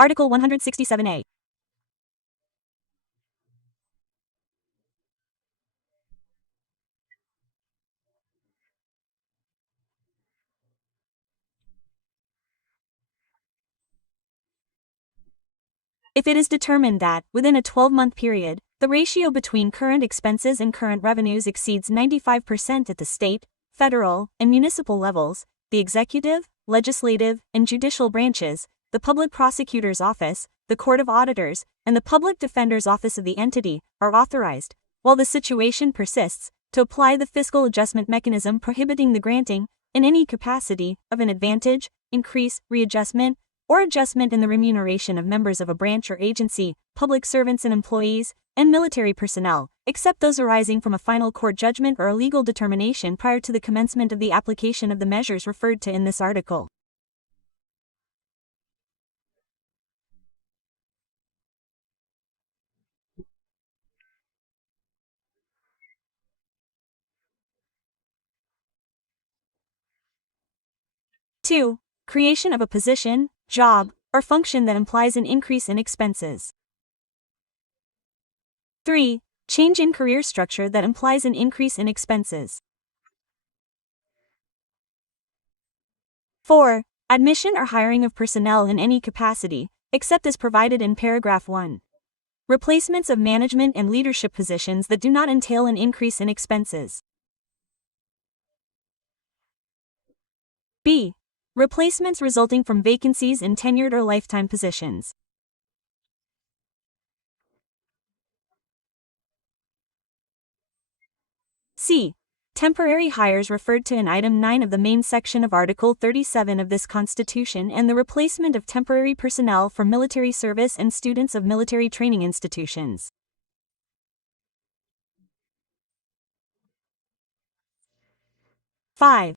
Article 167A. If it is determined that, within a 12-month period, the ratio between current expenses and current revenues exceeds 95% at the state, federal, and municipal levels, the executive, legislative, and judicial branches, the public prosecutor's office, the court of auditors, and the public defender's office of the entity, are authorized, while the situation persists, to apply the fiscal adjustment mechanism prohibiting the granting, in any capacity, of an advantage, increase, readjustment, or adjustment in the remuneration of members of a branch or agency, public servants and employees, and military personnel, except those arising from a final court judgment or a legal determination prior to the commencement of the application of the measures referred to in this article. Two, creation of a position, job, or function that implies an increase in expenses. 3. Change in career structure that implies an increase in expenses. 4. Admission or hiring of personnel in any capacity, except as provided in paragraph 1. Replacements of management and leadership positions that do not entail an increase in expenses. B. Replacements resulting from vacancies in tenured or lifetime positions. C. Temporary hires referred to in Item 9 of the main section of Article 37 of this Constitution and the replacement of temporary personnel for military service and students of military training institutions. 5.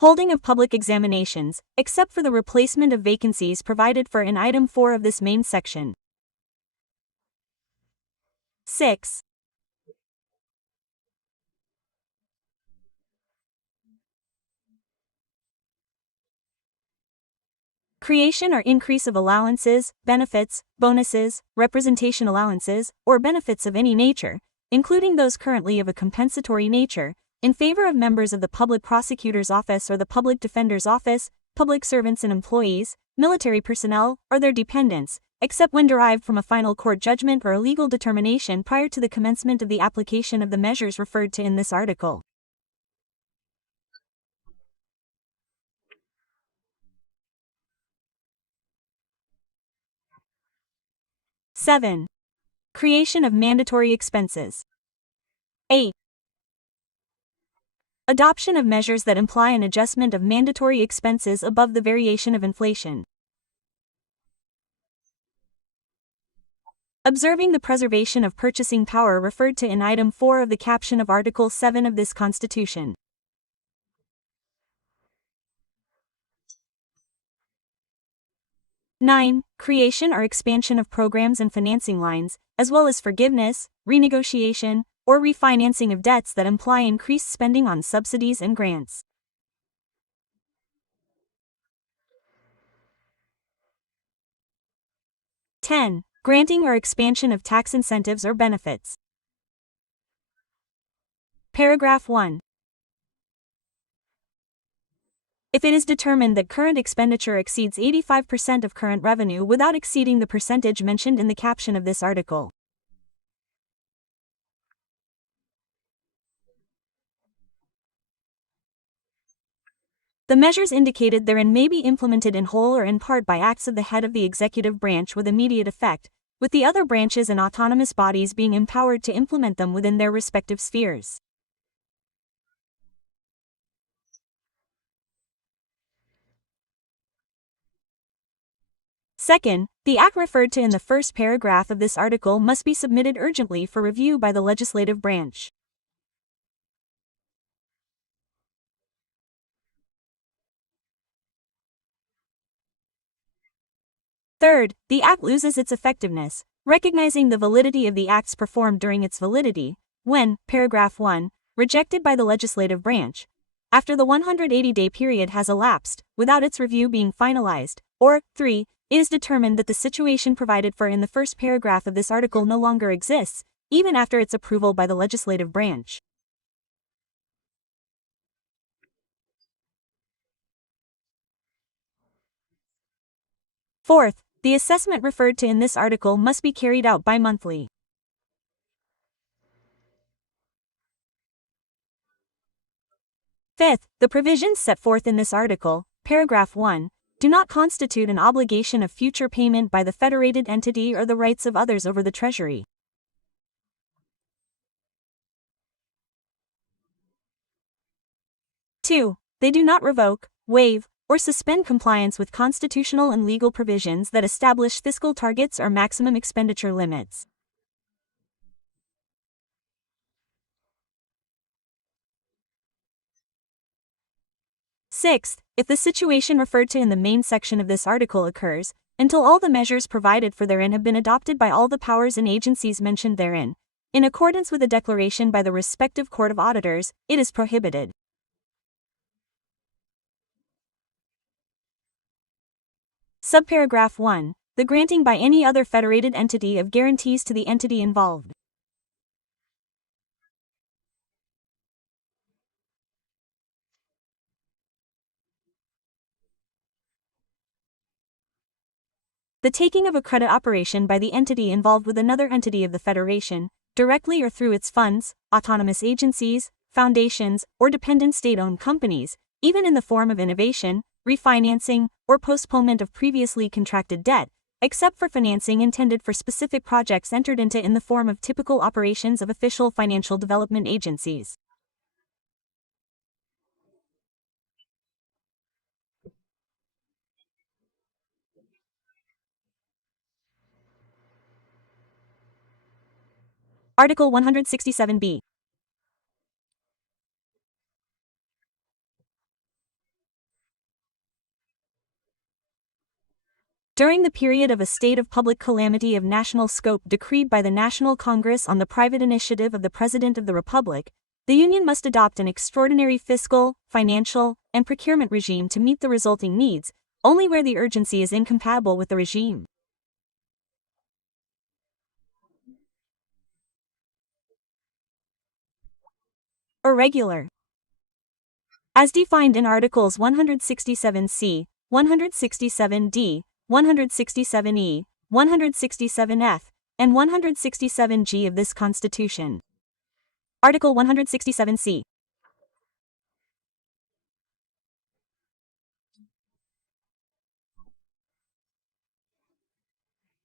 Holding of public examinations, except for the replacement of vacancies provided for in Item 4 of this main section. 6. Creation or increase of allowances, benefits, bonuses, representation allowances, or benefits of any nature, including those currently of a compensatory nature, in favor of members of the public prosecutor's office or the public defender's office, public servants and employees, military personnel, or their dependents, except when derived from a final court judgment or a legal determination prior to the commencement of the application of the measures referred to in this article. Seven. Creation of mandatory expenses. 8. Adoption of measures that imply an adjustment of mandatory expenses above the variation of inflation. Observing the preservation of purchasing power referred to in Item 4 of the caption of Article 7 of this Constitution. 9. Creation or expansion of programs and financing lines, as well as forgiveness, renegotiation, or refinancing of debts that imply increased spending on subsidies and grants. 10. Granting or expansion of tax incentives or benefits. Paragraph 1. If it is determined that current expenditure exceeds 85% of current revenue without exceeding the percentage mentioned in the caption of this article. The measures indicated therein may be implemented in whole or in part by acts of the head of the executive branch with immediate effect, with the other branches and autonomous bodies being empowered to implement them within their respective spheres. Second, the act referred to in the first paragraph of this article must be submitted urgently for review by the legislative branch. Third, the act loses its effectiveness, recognizing the validity of the acts performed during its validity, when, paragraph 1, rejected by the legislative branch, after the 180-day period has elapsed, without its review being finalized, Or, 3. It is determined that the situation provided for in the first paragraph of this article no longer exists, even after its approval by the legislative branch. Fourth, the assessment referred to in this article must be carried out bi-monthly. Fifth, the provisions set forth in this article, paragraph 1, do not constitute an obligation of future payment by the federated entity or the rights of others over the Treasury. Two, they do not revoke, waive, or suspend compliance with constitutional and legal provisions that establish fiscal targets or maximum expenditure limits. Sixth, if the situation referred to in the main section of this article occurs, until all the measures provided for therein have been adopted by all the powers and agencies mentioned therein, in accordance with a declaration by the respective Court of Auditors, it is prohibited. Subparagraph 1. The granting by any other federated entity of guarantees to the entity involved. The taking of a credit operation by the entity involved with another entity of the Federation, directly or through its funds, autonomous agencies, foundations, or dependent state-owned companies, even in the form of innovation, refinancing, or postponement of previously contracted debt, except for financing intended for specific projects entered into in the form of typical operations of official financial development agencies. Article 167b. During the period of a state of public calamity of national scope decreed by the National Congress on the private initiative of the President of the Republic, the Union must adopt an extraordinary fiscal, financial, and procurement regime to meet the resulting needs, only where the urgency is incompatible with the regime. Irregular. As defined in Articles 167c, 167d, 167e, 167f, and 167g of this Constitution. Article 167c.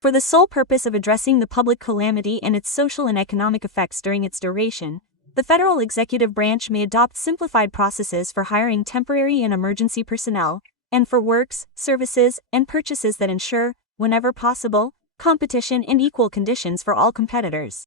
For the sole purpose of addressing the public calamity and its social and economic effects during its duration, the federal executive branch may adopt simplified processes for hiring temporary and emergency personnel, and for works, services, and purchases that ensure, whenever possible, competition and equal conditions for all competitors.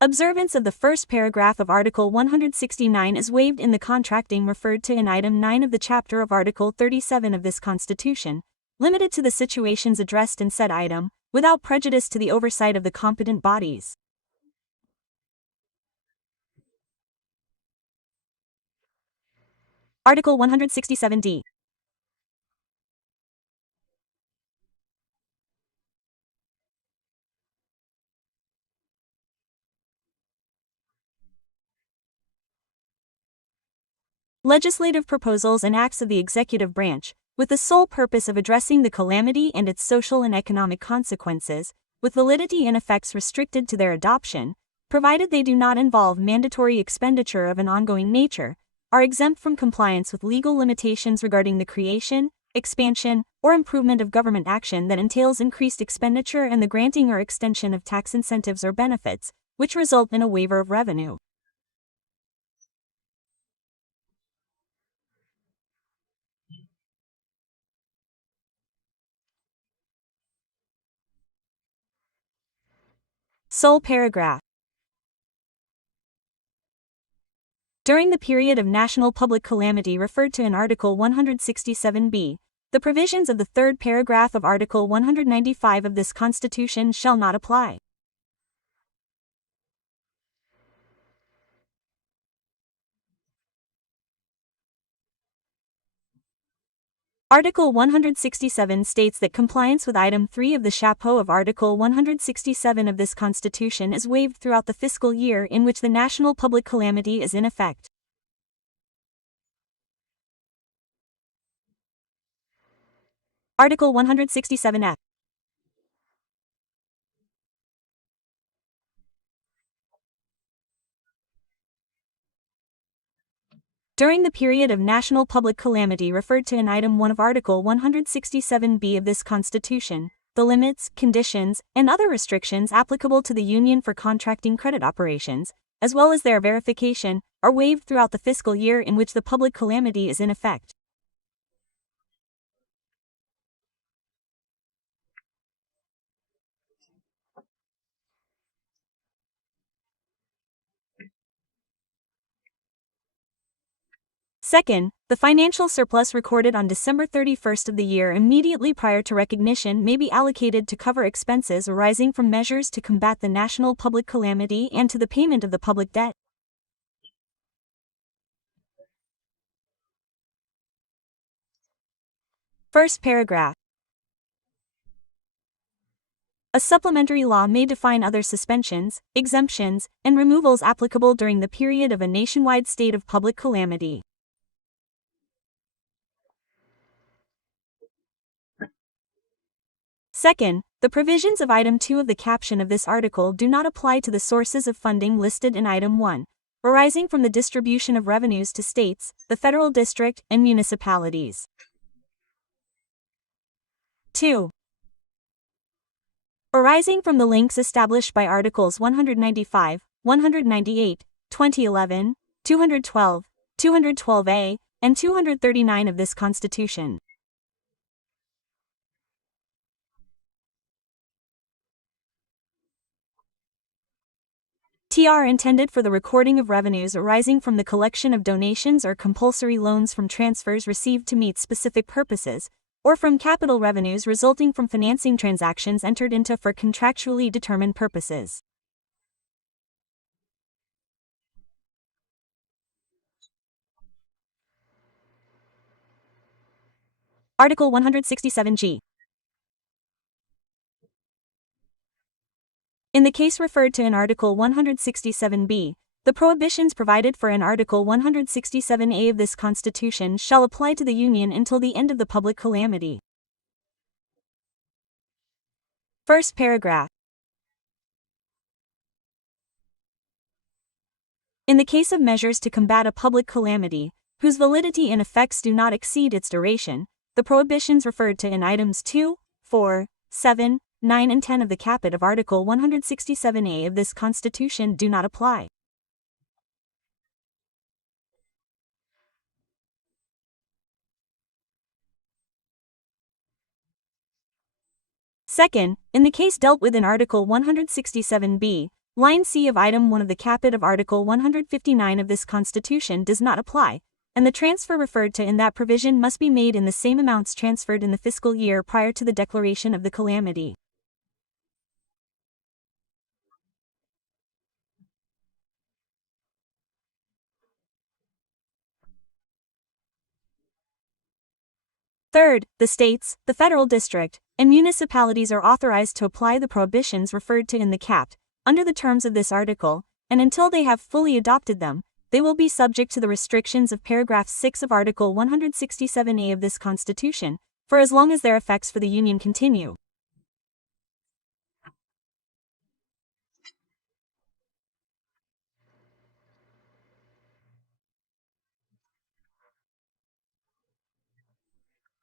Observance of the first paragraph of Article 169 is waived in the contracting referred to in Item 9 of the chapter of Article 37 of this Constitution, limited to the situations addressed in said item, without prejudice to the oversight of the competent bodies. Article 167d. Legislative proposals and acts of the executive branch, with the sole purpose of addressing the calamity and its social and economic consequences, with validity and effects restricted to their adoption, provided they do not involve mandatory expenditure of an ongoing nature, are exempt from compliance with legal limitations regarding the creation, expansion, or improvement of government action that entails increased expenditure and the granting or extension of tax incentives or benefits, which result in a waiver of revenue. Sole paragraph. During the period of national public calamity referred to in Article 167b, The provisions of the third paragraph of Article 195 of this Constitution shall not apply. Article 167 states that compliance with Item 3 of the chapeau of Article 167 of this Constitution is waived throughout the fiscal year in which the national public calamity is in effect. Article 167F. During the period of national public calamity referred to in Item 1 of Article 167b of this Constitution, the limits, conditions, and other restrictions applicable to the Union for contracting credit operations, as well as their verification, are waived throughout the fiscal year in which the public calamity is in effect. Second, the financial surplus recorded on December 31st of the year immediately prior to recognition may be allocated to cover expenses arising from measures to combat the national public calamity and to the payment of the public debt. First paragraph. A supplementary law may define other suspensions, exemptions, and removals applicable during the period of a nationwide state of public calamity. Second, the provisions of Item 2 of the caption of this article do not apply to the sources of funding listed in Item 1, arising from the distribution of revenues to states, the federal district, and municipalities. 2. Arising from the links established by Articles 195, 198, 2011, 212, 212A, and 239 of this Constitution. TR intended for the recording of revenues arising from the collection of donations or compulsory loans from transfers received to meet specific purposes, or from capital revenues resulting from financing transactions entered into for contractually determined purposes. Article 167G. In the case referred to in Article 167b, the prohibitions provided for in Article 167a of this Constitution shall apply to the Union until the end of the public calamity. First paragraph. In the case of measures to combat a public calamity, whose validity and effects do not exceed its duration, the prohibitions referred to in Items 2, 4, 7, 9 and 10 of the caput of Article 167a of this Constitution do not apply. Second, in the case dealt with in Article 167b, line C of Item 1 of the caput of Article 159 of this Constitution does not apply, and the transfer referred to in that provision must be made in the same amounts transferred in the fiscal year prior to the declaration of the calamity. Third, the states, the federal district, and municipalities are authorized to apply the prohibitions referred to in the capt, under the terms of this article, and until they have fully adopted them, they will be subject to the restrictions of paragraph 6 of Article 167a of this Constitution, for as long as their effects for the Union continue.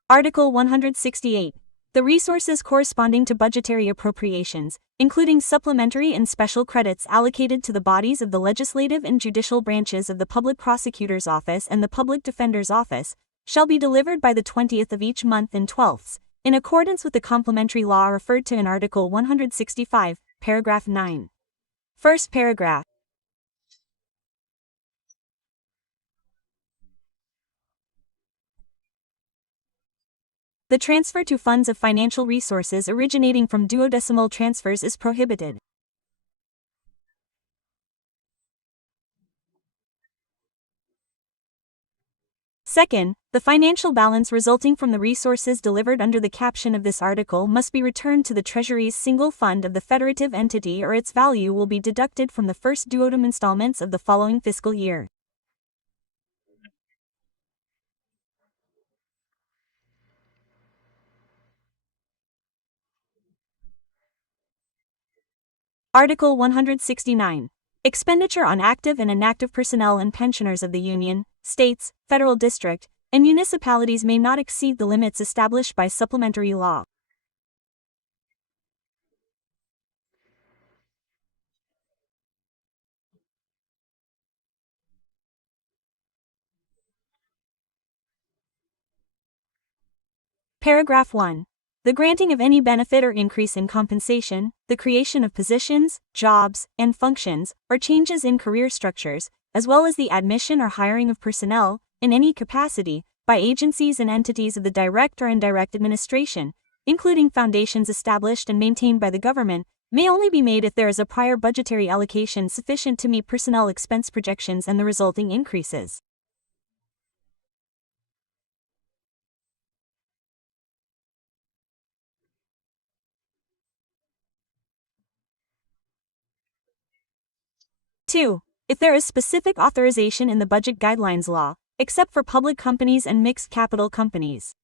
Article 168. The resources corresponding to budgetary appropriations, including supplementary and special credits allocated to the bodies of the legislative and judicial branches of the Public Prosecutor's Office and the Public Defender's Office, shall be delivered by the 20th of each month in twelfths, in accordance with the complementary law referred to in Article 165, paragraph 9. First paragraph. The transfer to funds of financial resources originating from duodecimal transfers is prohibited. Second, the financial balance resulting from the resources delivered under the caption of this article must be returned to the Treasury's single fund of the federative entity, or its value will be deducted from the first duodem installments of the following fiscal year. Article 169. Expenditure on active and inactive personnel and pensioners of the Union, States, Federal District, and municipalities may not exceed the limits established by supplementary law. Paragraph 1. The granting of any benefit or increase in compensation, the creation of positions, jobs, and functions, or changes in career structures, as well as the admission or hiring of personnel, in any capacity, by agencies and entities of the direct or indirect administration, including foundations established and maintained by the government, may only be made if there is a prior budgetary allocation sufficient to meet personnel expense projections and the resulting increases. Two, if there is specific authorization in the Budget Guidelines Law, except for public companies and mixed capital companies.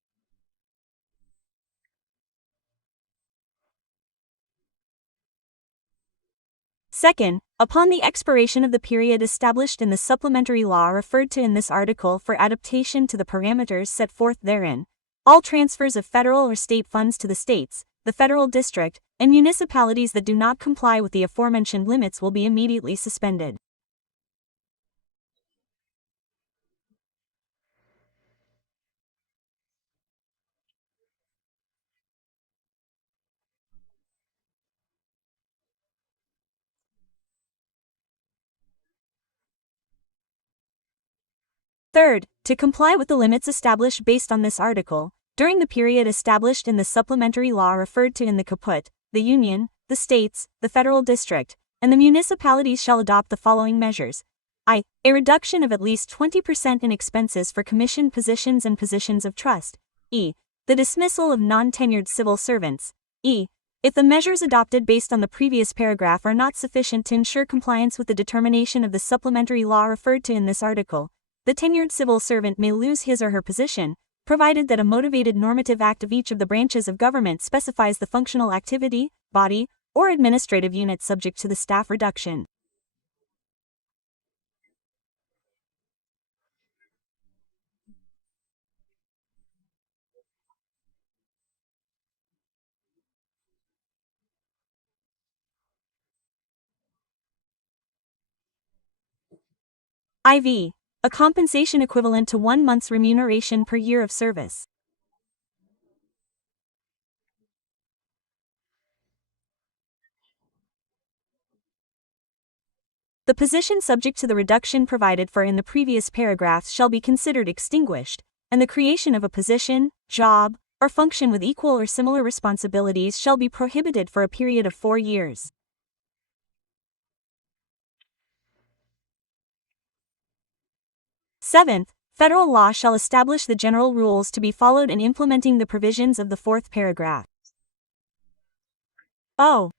Second, upon the expiration of the period established in the supplementary law referred to in this article for adaptation to the parameters set forth therein, all transfers of federal or state funds to the states, the federal district, and municipalities that do not comply with the aforementioned limits will be immediately suspended. Third, to comply with the limits established based on this article, during the period established in the supplementary law referred to in the caput, the Union, the states, the federal district, and the municipalities shall adopt the following measures. A reduction of at least 20% in expenses for commissioned positions and positions of trust. E. The dismissal of non-tenured civil servants. E. If the measures adopted based on the previous paragraph are not sufficient to ensure compliance with the determination of the supplementary law referred to in this article, the tenured civil servant may lose his or her position, provided that a motivated normative act of each of the branches of government specifies the functional activity, body, or administrative unit subject to the staff reduction. IV. A compensation equivalent to 1 month's remuneration per year of service. The position subject to the reduction provided for in the previous paragraphs shall be considered extinguished, and the creation of a position, job, or function with equal or similar responsibilities shall be prohibited for a period of 4 years. Seventh, federal law shall establish the general rules to be followed in implementing the provisions of the fourth paragraph. O.